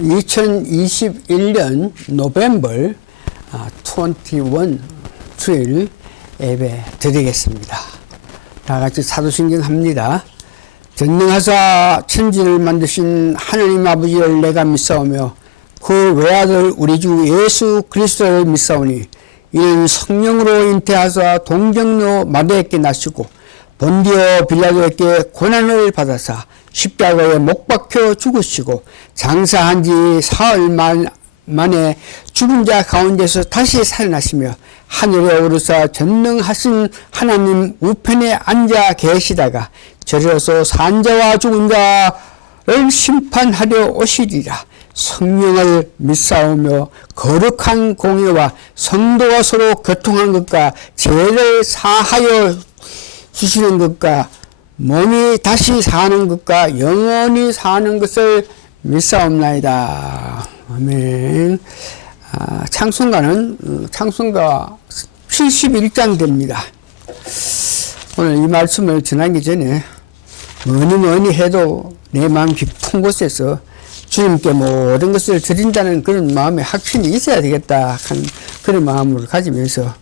2021년 노벰버 21 주일 예배 드리겠습니다. 다 같이 사도신경 합니다. 전능하사 천지를 만드신 하나님 아버지를 내가 믿사오며 그 외아들 우리 주 예수 그리스도를 믿사오니 이는 성령으로 잉태하사 동정녀 마리아에게 나시고 본디오 빌라도에게 고난을 받아사 십자가에 못 박혀 죽으시고 장사한 지 사흘 만에 죽은 자 가운데서 다시 살아나시며 하늘에 오르사 전능하신 하나님 우편에 앉아 계시다가 저리로서 산자와 죽은 자를 심판하려 오시리라. 성령을 믿사오며 거룩한 공예와 성도가 서로 교통한 것과 죄를 사하여 주시는 것과 몸이 다시 사는 것과 영원히 사는 것을 믿사옵나이다. 아멘. 창송가는 창송가 71장 됩니다. 오늘 이 말씀을 전하기 전에 뭐니 해도 내 마음 깊은 곳에서 주님께 모든 것을 드린다는 그런 마음의 확신이 있어야 되겠다 하는 그런 마음을 가지면서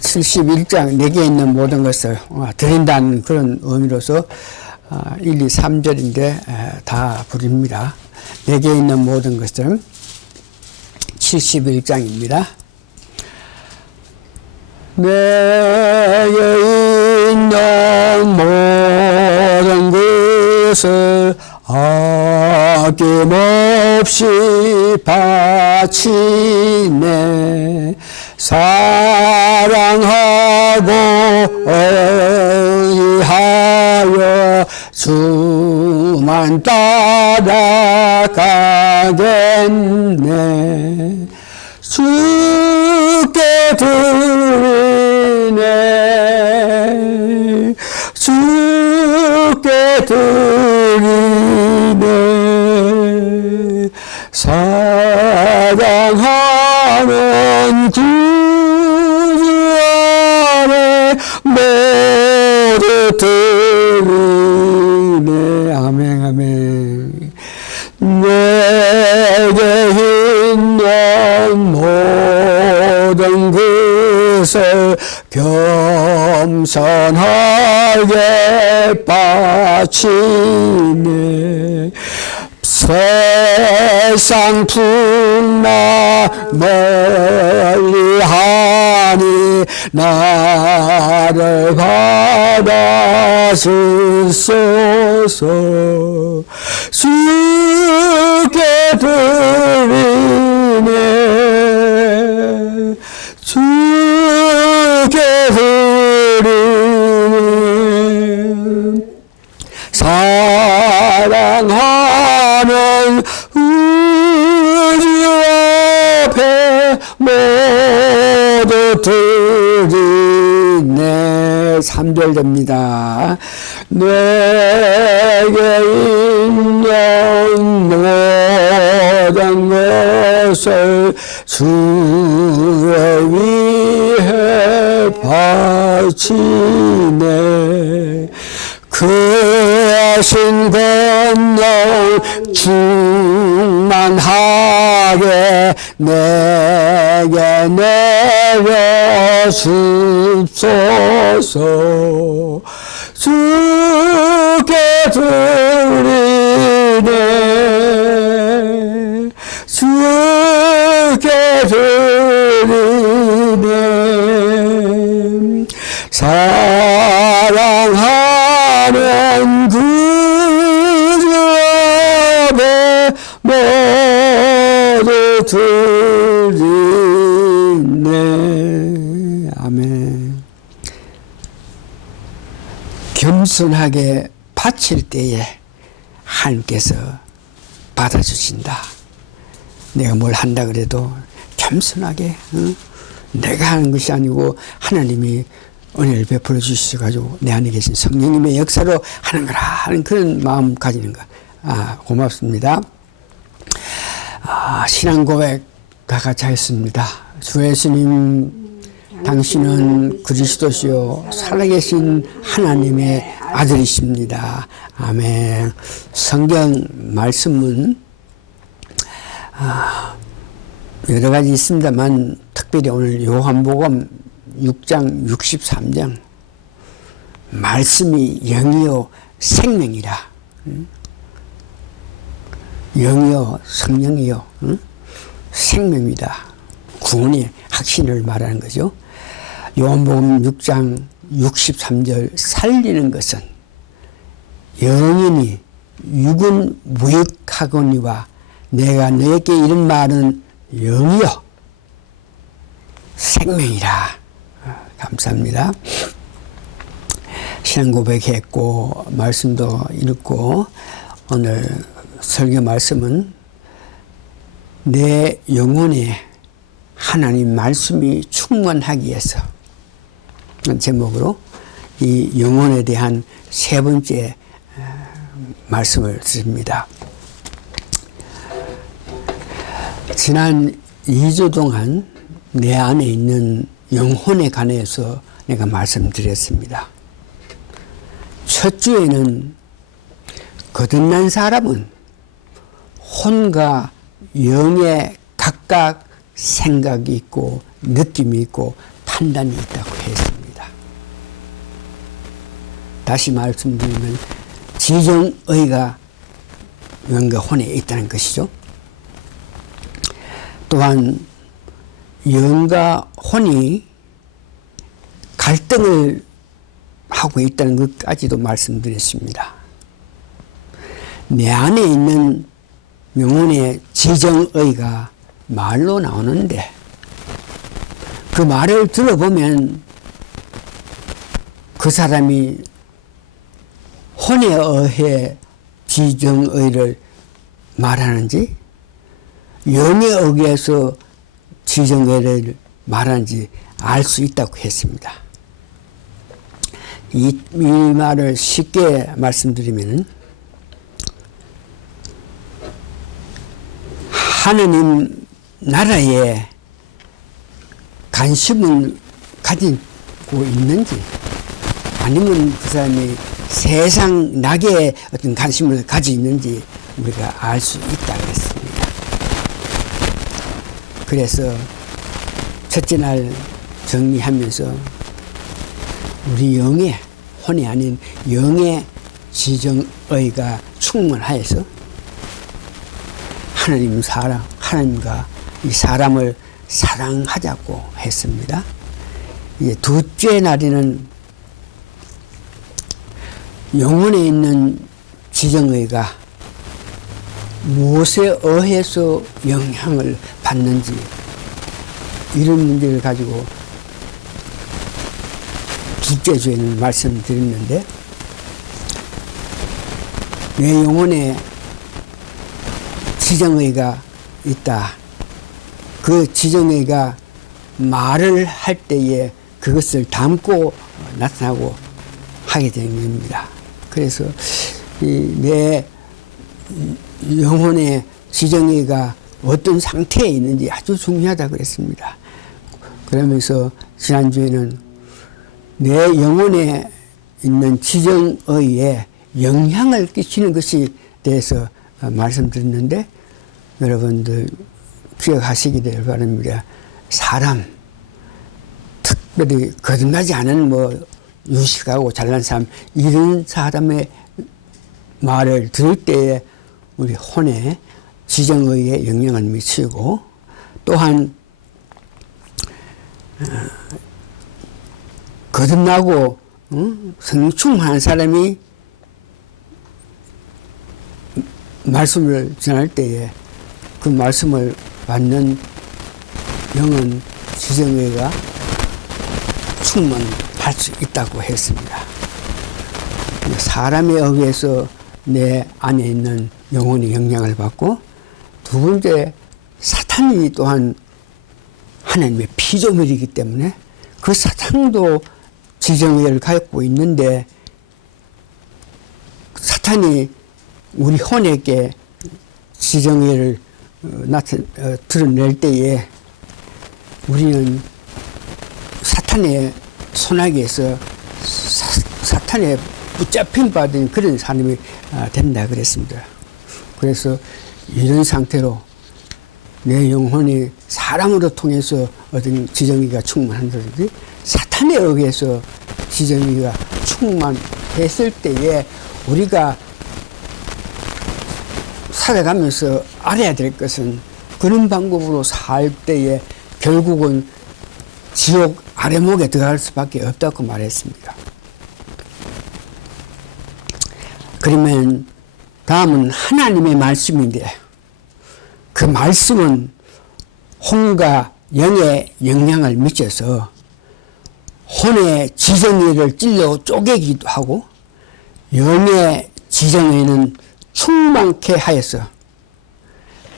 71장 내게 있는 모든 것을 드린다는 그런 의미로서 1, 2, 3절인데 다 부릅니다. 내게 있는 모든 것을 71장입니다. 내게 있는 모든 것을 아낌없이 바치네. 사랑하고 의하여 주만 따라가겠네. 주께 드리네. 주께 드리네. 사랑하는 구주 안에 모두 드리네. 아멘 아멘. 내게 있는 모든 것을 겸손하게 바치네. 세상 풍나 멀리하니 나를 받아주소서. 주께 드리네. 주께 드리네. 사랑하는 우주 앞에 모두 드리네. 3절 됩니다. 내게 있는 모든 것을 주의 위해 바치네. 그 하신 권능 충만하게 내게 내려 주소서. 주께 드리네. 주께 드리네. 사랑하는 구주 앞에 모두 드리네. 아멘. 겸손하게 바칠 때에 하나님께서 받아주신다. 내가 뭘 한다 그래도 겸손하게 내가 하는 것이 아니고 하나님이 은혜를 베풀어 주셔가지고 내 안에 계신 성령님의 역사로 하는 거라 하는 그런 마음 가지는 것. 고맙습니다. 신앙 고백 다 같이 하겠습니다. 주 예수님, 당신은 그리스도시요 살아계신 하나님의 아들이십니다. 아멘. 성경 말씀은 여러 가지 있습니다만 특별히 오늘 요한복음 6장 63장 말씀이 영이요 생명이라. 영이요 성령이요 생명이다. 구원의 확신을 말하는 거죠. 요한복음 6장 63절 살리는 것은 영이니 육은 무익하거니와 내가 너에게 이런 말은 영이요 생명이라. 감사합니다. 신앙 고백했고 말씀도 읽고 오늘 설교 말씀은 내 영혼에 하나님 말씀이 충만하기 위해서 제목으로 이 영혼에 대한 세 번째 말씀을 드립니다. 지난 2주 동안 내 안에 있는 영혼에 관해서 내가 말씀드렸습니다. 첫 주에는 거듭난 사람은 혼과 영에 각각 생각이 있고 느낌이 있고 판단이 있다고 했습니다. 다시 말씀드리면 지정의가 영과 혼에 있다는 것이죠. 또한 영과 혼이 갈등을 하고 있다는 것까지도 말씀드렸습니다. 내 안에 있는 영혼의 지정의가 말로 나오는데 그 말을 들어보면 그 사람이 혼에 의해 지정의를 말하는지 영에 의해서 지정의를 말하는지 알 수 있다고 했습니다. 이 말을 쉽게 말씀드리면 하느님 나라에 관심을 가지고 있는지 아니면 그 사람이 세상 낙에 어떤 관심을 가지고 있는지 우리가 알 수 있다고 했습니다. 그래서 첫째 날 정리하면서 우리 영의 혼이 아닌 영의 지정의가 충만하여서 하나님과 이 사람을 사랑하자고 했습니다. 이제 둘째 날에는 영혼에 있는 지정의가 무엇에 의해서 영향을 받는지 이런 문제를 가지고 둘째 주에는 말씀드렸는데 내 영혼에 지정의가 있다. 그 지정의가 말을 할 때에 그것을 담고 나타나고 하게 되는 겁니다. 그래서 내 영혼의 지정의가 어떤 상태에 있는지 아주 중요하다고 그랬습니다. 그러면서 지난주에는 내 영혼에 있는 지정의에 영향을 끼치는 것에 대해서 말씀드렸는데 여러분들 기억하시기를 바랍니다. 사람, 특별히 거듭나지 않은 유식하고 잘난 사람, 이런 사람의 말을 들을 때에 우리 혼에 지정의에 영향을 미치고 또한 거듭나고 성령 충만한 사람이 말씀을 전할 때에 그 말씀을 받는 영은 지정의가 충만할 수 있다고 했습니다. 사람에 의해서 내 안에 있는 영혼의 영향을 받고 두 번째 사탄이 또한 하나님의 피조물이기 때문에 그 사탄도 지정의를 갖고 있는데 사탄이 우리 혼에게 지정의를 드러낼 때에 우리는 사탄의 손아귀에서 사탄의 붙잡힘 받은 그런 사람이 된다 그랬습니다. 그래서 이런 상태로 내 영혼이 사람으로 통해서 어떤 지정의가 충만한다든지 사탄에 의해서 지정의가 충만했을 때에 우리가 살아가면서 알아야 될 것은 그런 방법으로 살 때에 결국은 지옥 아래목에 들어갈 수밖에 없다고 말했습니다. 그러면 다음은 하나님의 말씀인데 그 말씀은 혼과 영의 영향을 미쳐서 혼의 지정의를 찔러 쪼개기도 하고 영의 지정의는 충만케 하여서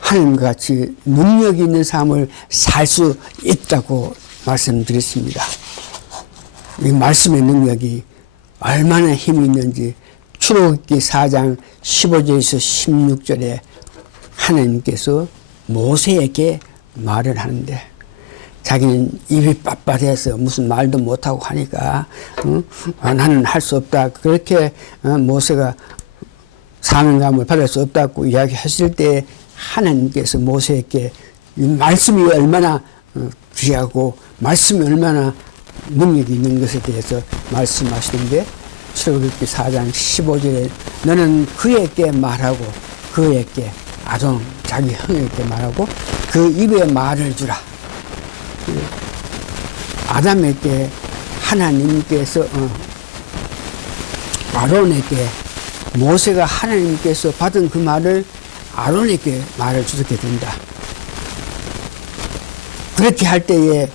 하나님과 같이 능력 있는 삶을 살 수 있다고 말씀드렸습니다. 이 말씀의 능력이 얼마나 힘이 있는지 출애굽기 4장 15절에서 16절에 하나님께서 모세에게 말을 하는데 자기는 입이 빳빳해서 무슨 말도 못하고 하니까 나는 할 수 없다. 그렇게 모세가 사명감을 받을 수 없다고 이야기했을 때 하나님께서 모세에게 이 말씀이 얼마나 귀하고 말씀이 얼마나 능력이 있는 것에 대해서 말씀하시는데 출애굽기 4장 15절에 너는 그에게 말하고 그에게 아론 자기 형에게 말하고 그 입에 말을 주라. 아담에게 하나님께서 아론에게 모세가 하나님께서 받은 그 말을 아론에게 말을 주게 된다. 그렇게 할 때에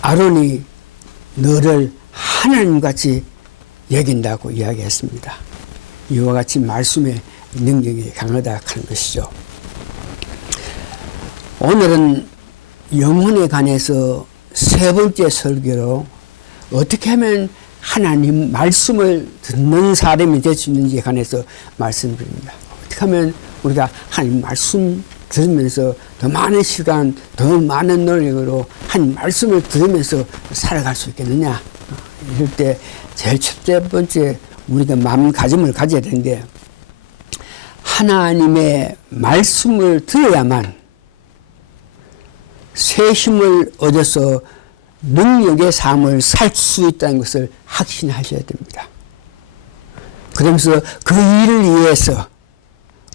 아론이 너를 하나님같이 여긴다고 이야기했습니다. 이와 같이 말씀의 능력이 강하다 하는 것이죠. 오늘은 영혼에 관해서 세 번째 설교로 어떻게 하면 하나님 말씀을 듣는 사람이 될 수 있는지에 관해서 말씀드립니다. 어떻게 하면 우리가 하나님 말씀 들으면서 더 많은 시간, 더 많은 노력으로 하나님 말씀을 들으면서 살아갈 수 있겠느냐. 이럴 때 제일 첫째 번째 우리가 마음가짐을 가져야 되는데 하나님의 말씀을 들어야만 새 힘을 얻어서 능력의 삶을 살 수 있다는 것을 확신하셔야 됩니다. 그러면서 그 일을 위해서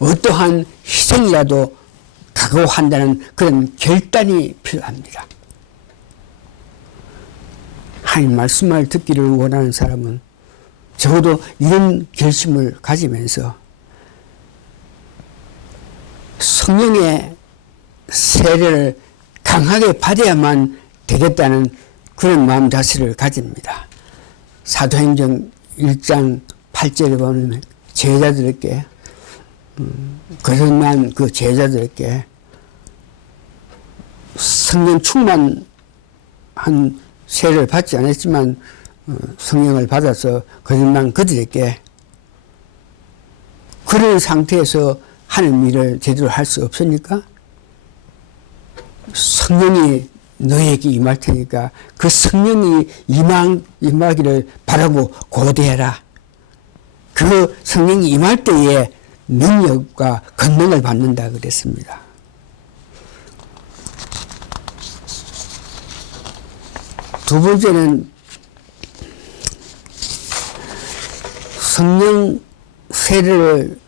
어떠한 희생이라도 각오한다는 그런 결단이 필요합니다. 하나님 말씀을 듣기를 원하는 사람은 적어도 이런 결심을 가지면서 성령의 세례를 강하게 받아야만 되겠다는 그런 마음 자세를 가집니다. 사도행전 1장 8절에 보면 제자들에게 거듭난 그 제자들에게 성령 충만한 세례를 받지 않았지만 성령을 받아서 거듭난 그들에게 그런 상태에서 하는 일을 제대로 할 수 없으니까 성령이 너에게 임할 테니까 그 성령이 임하기를 바라고 고대해라. 그 성령이 임할 때에 능력과 권능을 받는다 그랬습니다. 두 번째는 성령 세례를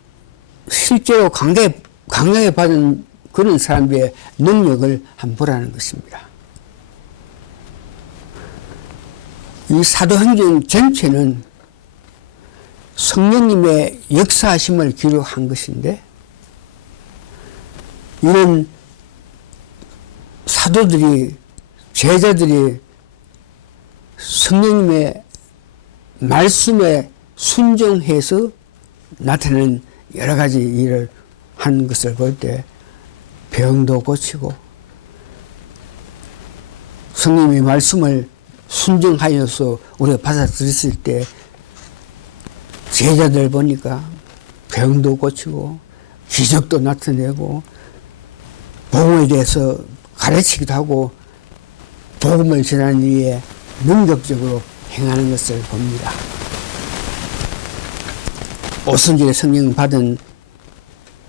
실제로 강하게 받은 그런 사람들의 능력을 한번 보라는 것입니다. 이 사도행전 전체는 성령님의 역사하심을 기록한 것인데 이런 사도들이 제자들이 성령님의 말씀에 순종해서 나타나는 여러 가지 일을 하는 것을 볼 때 병도 고치고 성령님의 말씀을 순종하여서 우리가 받아들였을 때 제자들 보니까 병도 고치고 기적도 나타내고 복음에 대해서 가르치기도 하고 복음을 전하는 일에 능력적으로 행하는 것을 봅니다. 오순절에 성령 받은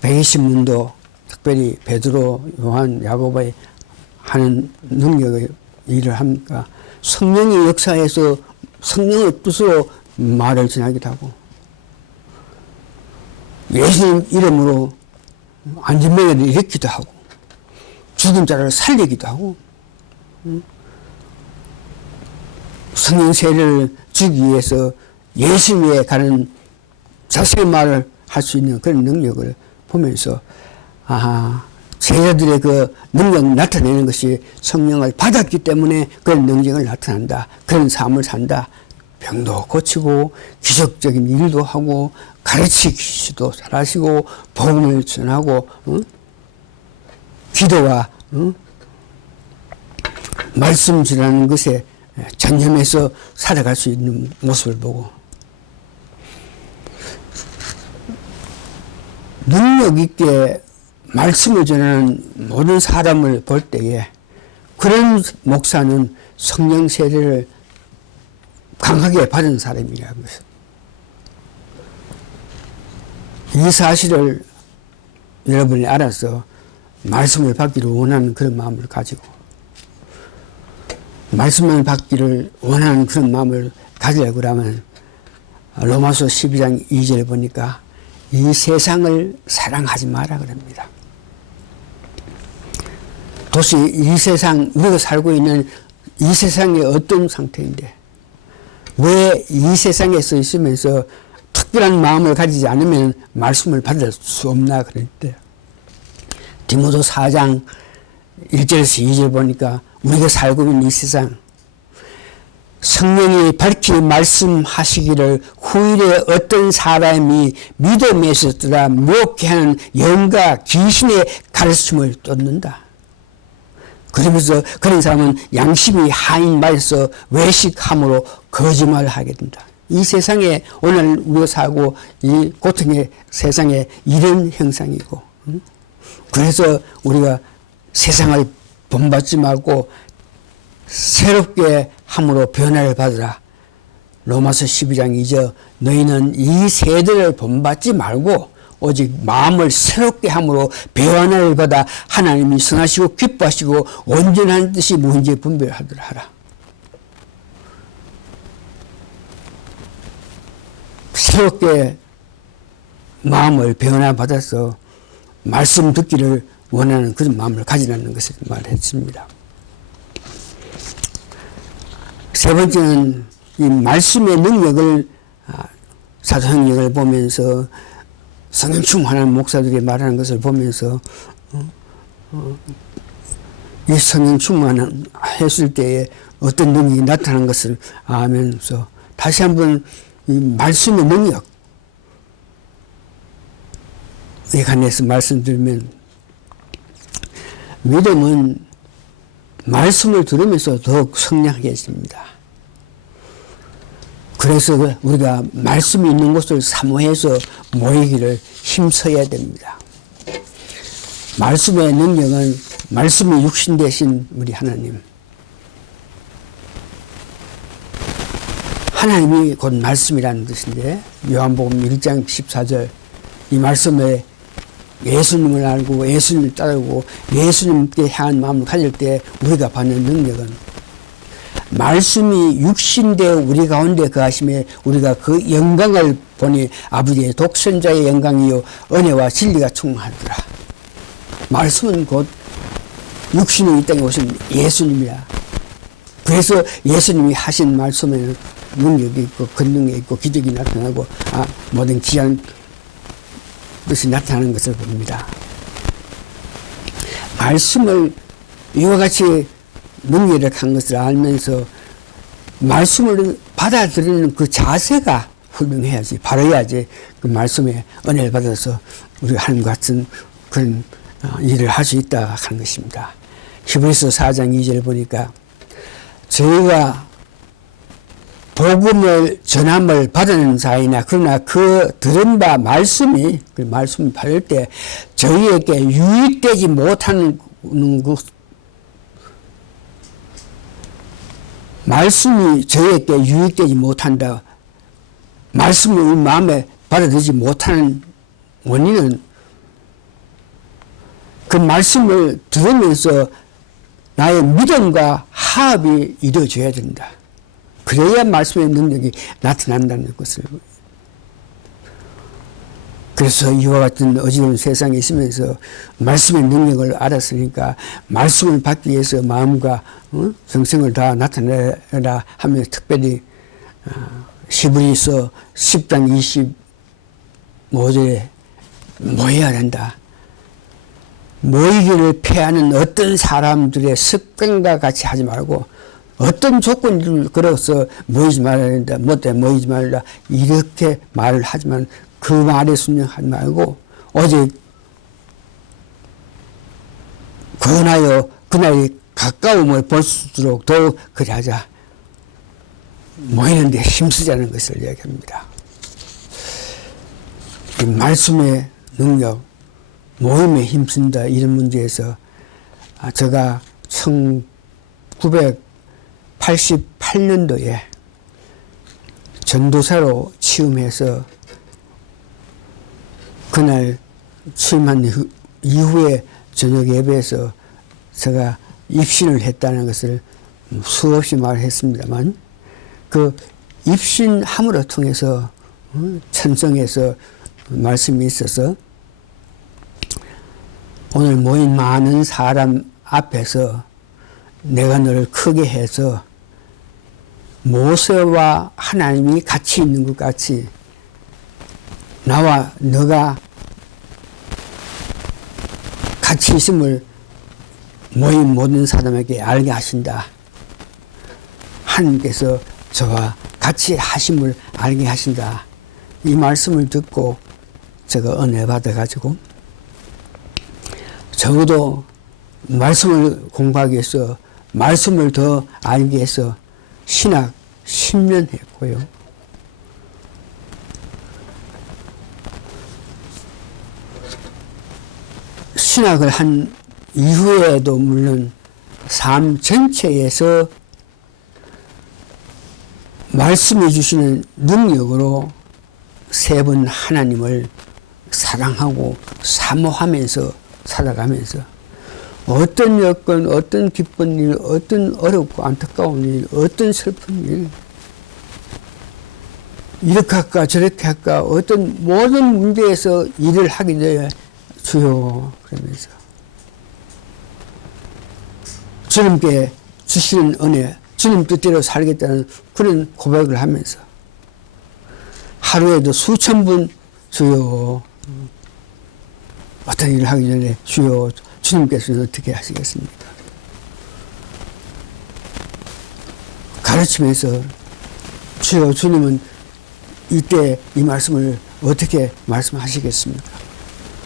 120문도 특별히 베드로, 요한, 야고보의 하는 능력의 일을 합니까? 성령의 역사에서 성령의 뜻으로 말을 전하기도 하고 예수님 이름으로 안전병을 일으키기도 하고 죽은 자를 살리기도 하고 성령 세례를 주기 위해서 예수님에 가는 자세히 말을 할 수 있는 그런 능력을 보면서 제자들의 그 능력 나타내는 것이 성령을 받았기 때문에 그런 능력을 나타난다. 그런 삶을 산다. 병도 고치고 기적적인 일도 하고 가르치기도 잘하시고 복음을 전하고 기도와 말씀 전하는 것에 전념해서 살아갈 수 있는 모습을 보고 능력 있게 말씀을 전하는 모든 사람을 볼 때에 그런 목사는 성령 세례를 강하게 받은 사람이라는 것을 이 사실을 여러분이 알아서 말씀을 받기를 원하는 그런 마음을 가지고 말씀을 받기를 원하는 그런 마음을 가지려고 하면 로마서 12장 2절에 보니까 이 세상을 사랑하지 마라 그럽니다. 도대체 이 세상, 우리가 살고 있는 이 세상이 어떤 상태인데 왜 이 세상에 서 있으면서 특별한 마음을 가지지 않으면 말씀을 받을 수 없나 그랬대. 디모데 4장 1절에서 2절 보니까 우리가 살고 있는 이 세상 성령이 밝히 말씀하시기를 후일에 어떤 사람이 믿음에서 떠나 미혹해하는 영과 귀신의 가르침을 쫓는다. 그러면서 그런 사람은 양심이 하인 말에서 외식함으로 거짓말을 하게 된다. 이 세상에 오늘 우리가 살고 이 고통의 세상에 이런 형상이고 그래서 우리가 세상을 본받지 말고 새롭게 함으로 변화를 받으라. 로마서 12장 2절 너희는 이 세대를 본받지 말고 오직 마음을 새롭게 함으로 변화를 받아 하나님이 선하시고 기뻐하시고 온전한 뜻이 무엇인지 분별하도록 하라. 새롭게 마음을 변화받아서 말씀 듣기를 원하는 그런 마음을 가지라는 것을 말했습니다. 세 번째는 이 말씀의 능력을 사도행전을 보면서 성령 충만한 목사들이 말하는 것을 보면서 이 성령 충만했을 때에 어떤 능력이 나타난 것을 알면서 다시 한번 이 말씀의 능력 에 관해서 말씀드리면 믿음은 말씀을 들으면서 더욱 성장하겠습니다. 그래서 우리가 말씀이 있는 곳을 사모해서 모이기를 힘써야 됩니다. 말씀의 능력은 말씀이 육신 되신 우리 하나님. 하나님이 곧 말씀이라는 뜻인데 요한복음 1장 14절 이 말씀에 예수님을 알고 예수님을 따르고 예수님께 향한 마음을 가질 때 우리가 받는 능력은 말씀이 육신되어 우리 가운데 거하심에 우리가 그 영광을 보니 아버지의 독생자의 영광이요 은혜와 진리가 충만하더라. 말씀은 곧 육신으로 이 땅에 오신 예수님이야. 그래서 예수님이 하신 말씀에는 능력이 있고 권능이 있고 기적이 나타나고 모든 귀한 뜻이 나타나는 것을 봅니다. 말씀을 이와 같이 능력한 것을 알면서 말씀을 받아들이는 그 자세가 훌륭해야지, 바라야지 그 말씀에 은혜를 받아서 우리가 하는 것 같은 그런 일을 할 수 있다 하는 것입니다. 히브리서 4장 2절을 보니까 저희가 복음을 전함을 받은 자이나 그러나 그 들은 바 말씀이 그 말씀을 받을 때 저희에게 유익되지 못하는 것 말씀이 저에게 유익되지 못한다. 말씀을 마음에 받아들이지 못하는 원인은 그 말씀을 들으면서 나의 믿음과 화합이 이루어져야 된다. 그래야 말씀의 능력이 나타난다는 것을. 그래서 이와 같은 어지러운 세상에 있으면서 말씀의 능력을 알았으니까 말씀을 받기 위해서 마음과 정성을 다 나타내라 하며 특별히 히브리서 10장 25절에 모여야 된다. 모이기를 피하는 어떤 사람들의 습관과 같이 하지 말고 어떤 조건을 걸어서 모이지 말아야 된다. 못해 모이지 말라. 이렇게 말을 하지만 그 말에 순종하지 말고 오직 권하여 그날이 가까움을 볼수록 더욱 그리하자. 모이는데 힘쓰자는 것을 이야기합니다. 이 말씀의 능력, 모임에 힘쓴다 이런 문제에서 제가 1988년도에 전도사로 취임해서 그날 취임한 이후에 저녁 예배에서 제가 입신을 했다는 것을 수없이 말했습니다만 그 입신함으로 통해서 천성에서 말씀이 있어서 오늘 모인 많은 사람 앞에서 내가 너를 크게 해서 모세와 하나님이 같이 있는 것 같이 나와 너가 같이 있음을 모인 모든 사람에게 알게 하신다. 하나님께서 저와 같이 하심을 알게 하신다. 이 말씀을 듣고 제가 은혜 받아가지고 적어도 말씀을 공부하기 위해서 말씀을 더 알기 위해서 신학 10년 했고요. 신학을 한 이후에도 물론 삶 전체에서 말씀해 주시는 능력으로 세 번 하나님을 사랑하고 사모하면서 살아가면서 어떤 여건, 어떤 기쁜 일, 어떤 어렵고 안타까운 일, 어떤 슬픈 일, 이렇게 할까 저렇게 할까 어떤 모든 문제에서 일을 하게 돼 주요 그러면서 주님께 주시는 은혜, 주님 뜻대로 살겠다는 그런 고백을 하면서 하루에도 수천 분 주여 어떤 일을 하기 전에 주여 주님께서는 어떻게 하시겠습니까? 가르치면서 주여 주님은 이때 이 말씀을 어떻게 말씀하시겠습니까?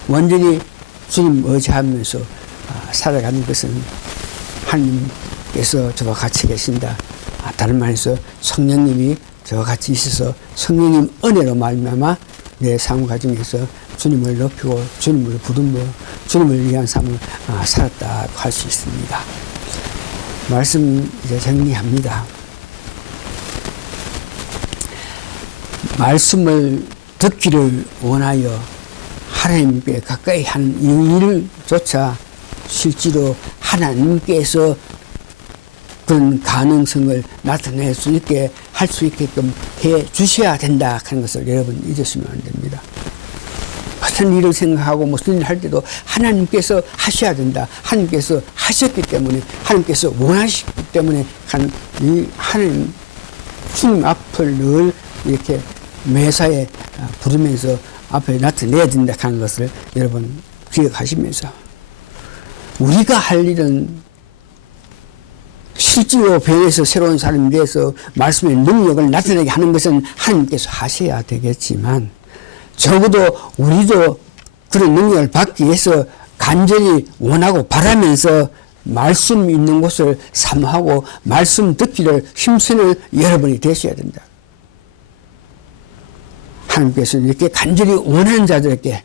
완전히 주님 의지하면서 살아가는 것은 하나님께서 저와 같이 계신다. 다른 말해서 성령님이 저와 같이 있어서 성령님 은혜로 말미암아 내 삶 과정에서 주님을 높이고 주님을 부름으로 주님을 위한 삶을 살았다고 할 수 있습니다. 말씀 이제 정리합니다. 말씀을 듣기를 원하여 하나님께 가까이 하는 이 일조차 실제로 하나님께서 그런 가능성을 나타낼 수 있게 할 수 있게끔 해 주셔야 된다 하는 것을 여러분 잊으시면 안 됩니다. 무슨 일을 생각하고 무슨 일을 할 때도 하나님께서 하셔야 된다. 하나님께서 하셨기 때문에 하나님께서 원하시기 때문에 이 하나님 주님 앞을 늘 이렇게 매사에 부르면서 앞에 나타내야 된다 하는 것을 여러분 기억하시면서 우리가 할 일은 실제로 배에서 새로운 사람이 돼서 말씀의 능력을 나타내게 하는 것은 하나님께서 하셔야 되겠지만 적어도 우리도 그런 능력을 받기 위해서 간절히 원하고 바라면서 말씀 있는 곳을 사모하고 말씀 듣기를 힘쓰는 여러분이 되셔야 된다. 하나님께서 이렇게 간절히 원하는 자들에게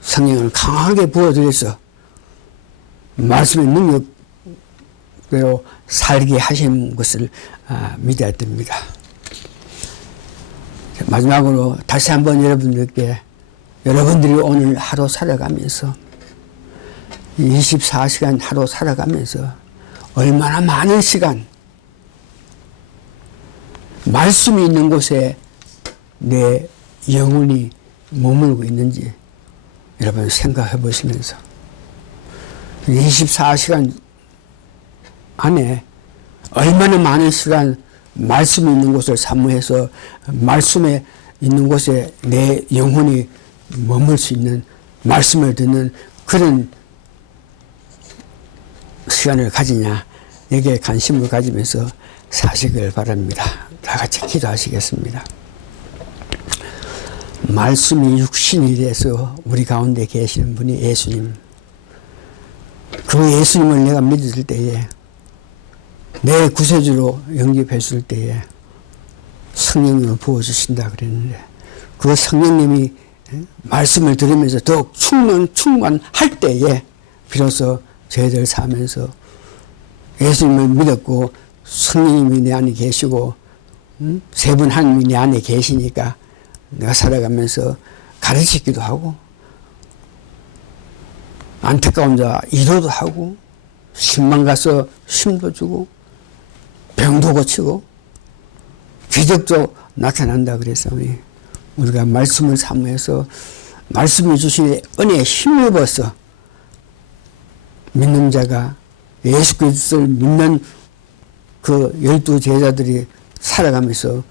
성령을 강하게 부어드려서 말씀의 능력 약속대로 살게 하신 것을 믿어야 됩니다. 마지막으로 다시 한번 여러분들이 오늘 하루 살아가면서 24시간 하루 살아가면서 얼마나 많은 시간 말씀이 있는 곳에 내 영혼이 머물고 있는지 여러분 생각해 보시면서 24시간 안에 얼마나 많은 시간 말씀이 있는 곳을 사모해서 말씀에 있는 곳에 내 영혼이 머물 수 있는 말씀을 듣는 그런 시간을 가지냐, 여기에 관심을 가지면서 사시길 바랍니다. 다 같이 기도하시겠습니다. 말씀이 육신이 돼서 우리 가운데 계시는 분이 예수님. 그 예수님을 내가 믿을 때에, 내 구세주로 영접했을 때에 성령님을 부어주신다 그랬는데, 그 성령님이 말씀을 들으면서 더욱 충만할 때에 비로소 저희들 살면서 예수님을 믿었고 성령님이 내 안에 계시고 세 분 하나님이 내 안에 계시니까 내가 살아가면서 가르치기도 하고 안타까운 자 위로도 하고 신만 가서 힘도 주고 병도 고치고 기적도 나타난다 그래서 우리가 말씀을 사모해서 말씀을 주신 은혜에 힘입어서 믿는 자가 예수 그리스도를 믿는 그 12제자들이 살아가면서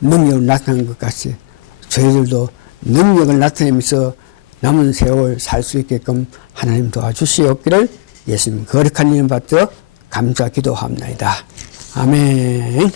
능력을 나타낸 것 같이 저희들도 능력을 나타내면서 남은 세월 살 수 있게끔 하나님 도와주시옵기를 예수님 거룩한 이름 받들어 감사 기도합나이다. 아멘.